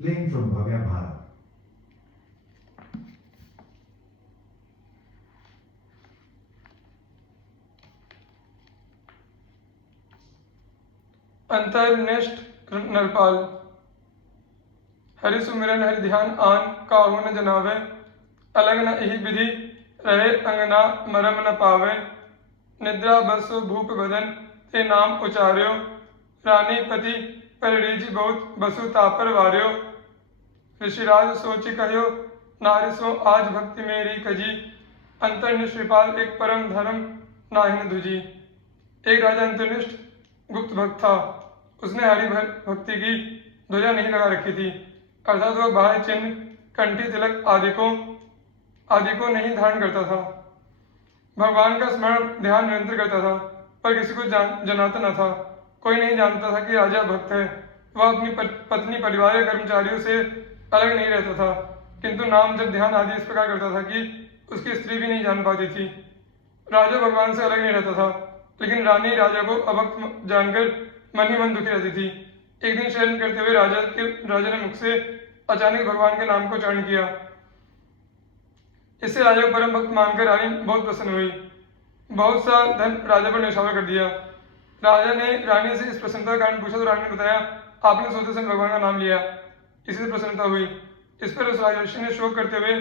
playing from Bhavya Bharat. अंतर्निष्ठ Narpal. Hari सुमिरन हरि ध्यान आन काहू न जनावे, अलग न यही विधि रहे अंगना मरम न पावे। निद्रा बसु भूप बदन ते नाम उचार्यो, रानी पति परिणीजी बहुत बसु तापर वार्यो। ऋषिराज सोचि कह्यो, नारी सो आज भक्ति मेरी कजी। अंतर्निष्ठ एक परम धर्म नाहिन दुजी। एक राजा अंतर्निष्ठ गुप्त भक्त था। उसने हरि भक्ति की ध्वजा नहीं लगा रखी थी, अर्थात वह बाह्य चिन्ह कंठी तिलक आदि को नहीं धारण करता था। भगवान का स्मरण ध्यान निरंतर करता था, पर किसी को जनाता न था। कोई नहीं जानता था कि राजा भक्त है। वह अपनी पत्नी परिवार या कर्मचारियों से अलग नहीं रहता था, किंतु नाम जब ध्यान आदि इस प्रकार करता था कि उसकी स्त्री भी नहीं जान पाती थी। राजा भगवान से अलग नहीं रहता था, लेकिन रानी राजा को अभक्त जानकर मन ही मन दुखी रहती थी। एक दिन शयन करते हुए राजा ने मुख से अचानक भगवान के नाम को उच्चारण किया। इससे राजा को परम भक्त मानकर रानी बहुत प्रसन्न हुई। बहुत सा धन राजा पर न्यौछावर कर दिया। राजा ने रानी से इस प्रसन्नता का कारण पूछा तो रानी ने बताया, आपने सोते समय भगवान का नाम लिया, इसी से प्रसन्नता हुई। इस पर उस राजर्षि ने शोक करते हुए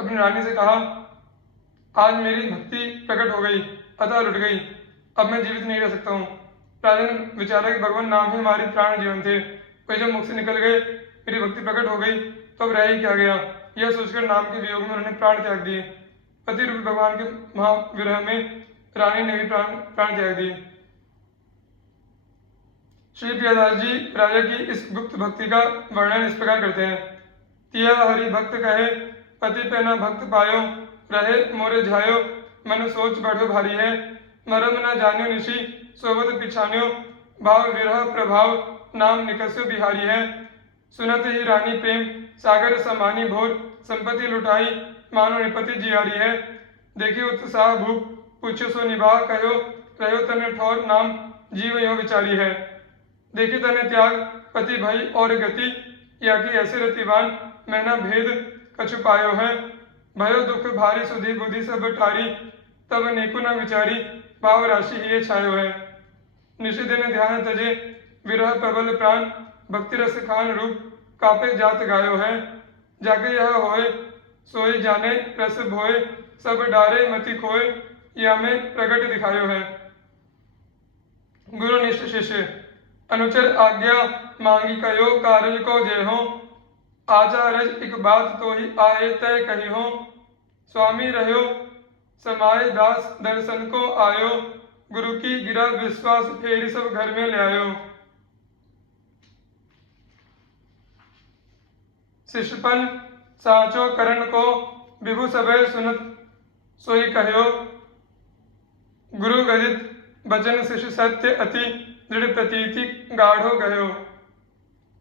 अपनी रानी से कहा, आज मेरी भक्ति प्रकट हो गई, अतः लुट गई, अब मैं जीवित नहीं रह सकता हूँ। राजा ने विचारा कि भगवान नाम ही हमारी प्राण जीवन थे, वे जब मुख से निकल गए, मेरी भक्ति प्रकट हो गई, तो अब रह ही क्या गया। यह सोचकर नाम के वियोग में उन्होंने प्राण त्याग दिए। पति रूपी भगवान के महाविरह में रानी ने भी प्राण त्याग दिए। श्री प्रियदास जी राजा की इस गुप्त भक्ति का वर्णन इस प्रकार करते हैं। तिया हरि भक्त कहे, पति पे न भक्त पायो, रहे मोरे झायो, मन सोच बढ़ो भारी है। मरम न जान्यो निशि, सोबत पिछान्यो, भाव विरह प्रभाव, नाम निकस्यो बिहारी है। सुनत ही रानी प्रेम सागर समानी भोर, संपत्ति लुटाई मानो निपति जियारी है। देखियो उत्साह भूप, पूछो सो निभा कहो, रहो तने ठौर, नाम जीव यो विचारी है। देखी तने त्याग पति भई और गति, या कि ऐसे रतिवान मैना भेद कछु पायो है। भयो दुख भारी सुधी बुद्धि सब टारी, तब नेकु न विचारी, भाव राशि ही छायो है। निशि दिन ध्यान तजे, विरह प्रबल प्राण, भक्ति रस खान रूप, कापे जात गायो है। जाके यह होए सोई जाने रस भोए, सब डारे मति खोए, या में प्रगट दिखायो है। गुरुनिष्ठ शिष्य। अनुचर आज्ञा मांगी कयो, कारज को जय हो, आचारज एक बात तो ही आए तय कही हो। स्वामी रहो समाय दास दर्शन को आयो, गुरु की गिरा विश्वास फेरी सब घर में ले आयो। शिष्यपन साचो करण को, विभु सभय सुनत सोई कहो। गुरु गदित वचन शिष्य सत्य अति, दृढ़ प्रतीति गाढ़ो गयो।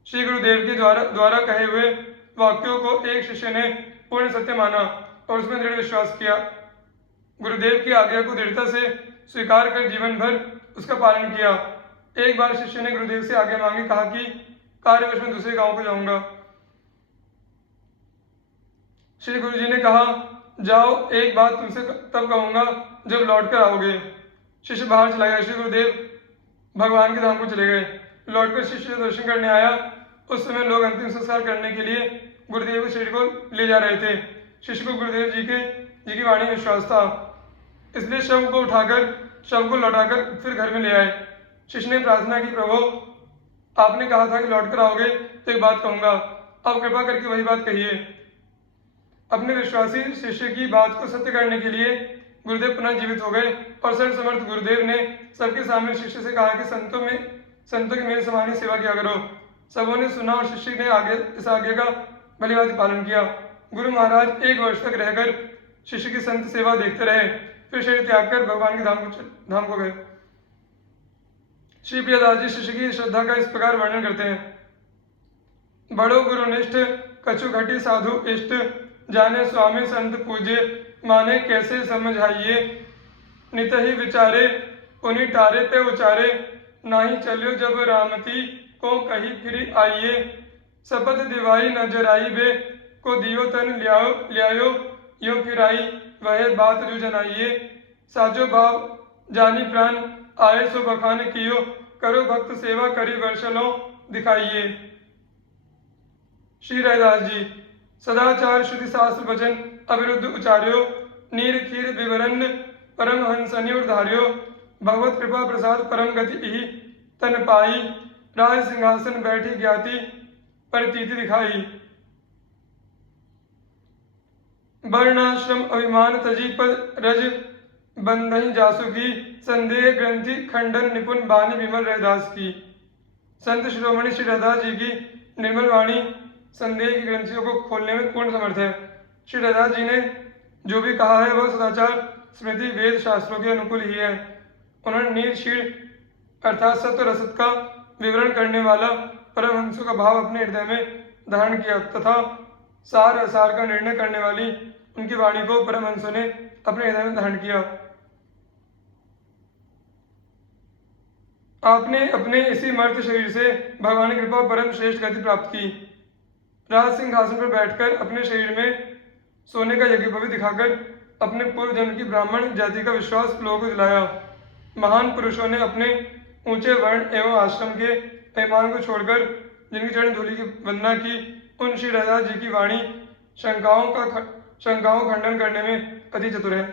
श्री गुरुदेव के द्वारा कहे हुए वाक्यों को एक शिष्य ने पूर्ण सत्य माना और उसमें दृढ़ विश्वास किया। गुरुदेव की आज्ञा को दृढ़ता से स्वीकार कर जीवन भर उसका पालन किया। एक बार शिष्य ने गुरुदेव से आज्ञा मांगी, कहा कि कार्यवश में दूसरे गांव को जाऊंगा। श्री गुरु जी ने कहा, जाओ, एक बात तुमसे तब कहूंगा जब लौट कर आओगे। शिष्य बाहर चला गया। श्री गुरुदेव भगवान के धाम को चले गए। लौटकर शिष्य दर्शन करने आया। उस समय लोग अंतिम संस्कार करने के लिए गुरुदेव के शरीर को ले जा रहे थे। शिष्य को गुरुदेव जी की वाणी में विश्वास था, इसलिए शव को लौटाकर फिर घर में ले आए। शिष्य ने प्रार्थना की, प्रभु आपने कहा था कि लौटकर आओगे तो एक बात कहूंगा, अब कृपा करके वही बात कहिए। अपने विश्वासी शिष्य की बात को सत्य करने के लिए गुरुदेव पुनः जीवित हो गए और सर्वसमर्थ गुरुदेव ने सबके सामने शिष्य से कहा कि संतों की मेरे समान ही सेवा किया करो। सबों ने सुना और शिष्य ने इस आज्ञा का भलीभांति पालन किया। गुरु महाराज 1 वर्ष तक रहकर शिष्य की संत सेवा देखते रहे, फिर शरीर त्याग कर भगवान के धाम को गए। श्री प्रियदास जी शिष्य की श्रद्धा का इस प्रकार वर्णन करते हैं। बड़ो गुरुनिष्ठ कछु घटी साधु इष्ट, जाने स्वामी संत पूजे, माने कैसे समझाइए। नित ही विचारे उन्हीं टारे पे उचारे, नाही चलियो जब रामती को कही फिरी आइए। शपथ दिवाई न जराई बे को दियो तन ल्यायो यो फिराई वह बात जो जनाइए साचो भाव जानी प्राण आए सो बखान कियो करो भक्त सेवा करी वर्षलो दिखाइए। श्री रैदास जी सदाचार श्रुति शास्त्र वचन अविरुद्ध उचार्यो नीर खीर विवरण परम हंसनि उधार्यो भगवत कृपा प्रसाद परम गति ही तन पाई राज सिंहासन बैठी ज्ञाति परितीति दिखाई। वर्णाश्रम अभिमान तजी पद रज बंधहि जासु की संदेह ग्रंथि खंडन निपुण बानी विमल रैदास की। संत शिरोमणि श्री रैदास जी की निर्मल वाणी संदेह की ग्रंथियों को खोलने में पूर्ण समर्थ है। श्री रैदास जी ने जो भी कहा है वह सदाचार स्मृति वेद शास्त्रों के अनुकूल ही है। उन्होंने नीर शीर अर्थात सत्व रसत का विवरण करने वाला परमहंसों का भाव अपने हृदय में धारण किया तथा सार असार का निर्णय करने वाली उनकी वाणी को परमहंसों ने अपने हृदय में धारण किया। आपने अपने इसी मर्त शरीर से भगवान की कृपा परम श्रेष्ठ गति प्राप्त की। राज सिंहासन पर बैठकर अपने शरीर में सोने का यज्ञ भव्य दिखाकर अपने पूर्व जन्म की ब्राह्मण जाति का विश्वास लोगों को दिलाया। महान पुरुषों ने अपने ऊंचे वर्ण एवं आश्रम के अभिमान को छोड़कर जिनकी चरण धूलि की वंदना की उन श्री रैदास जी की वाणी शंकाओं का खंडन करने में अति चतुर है।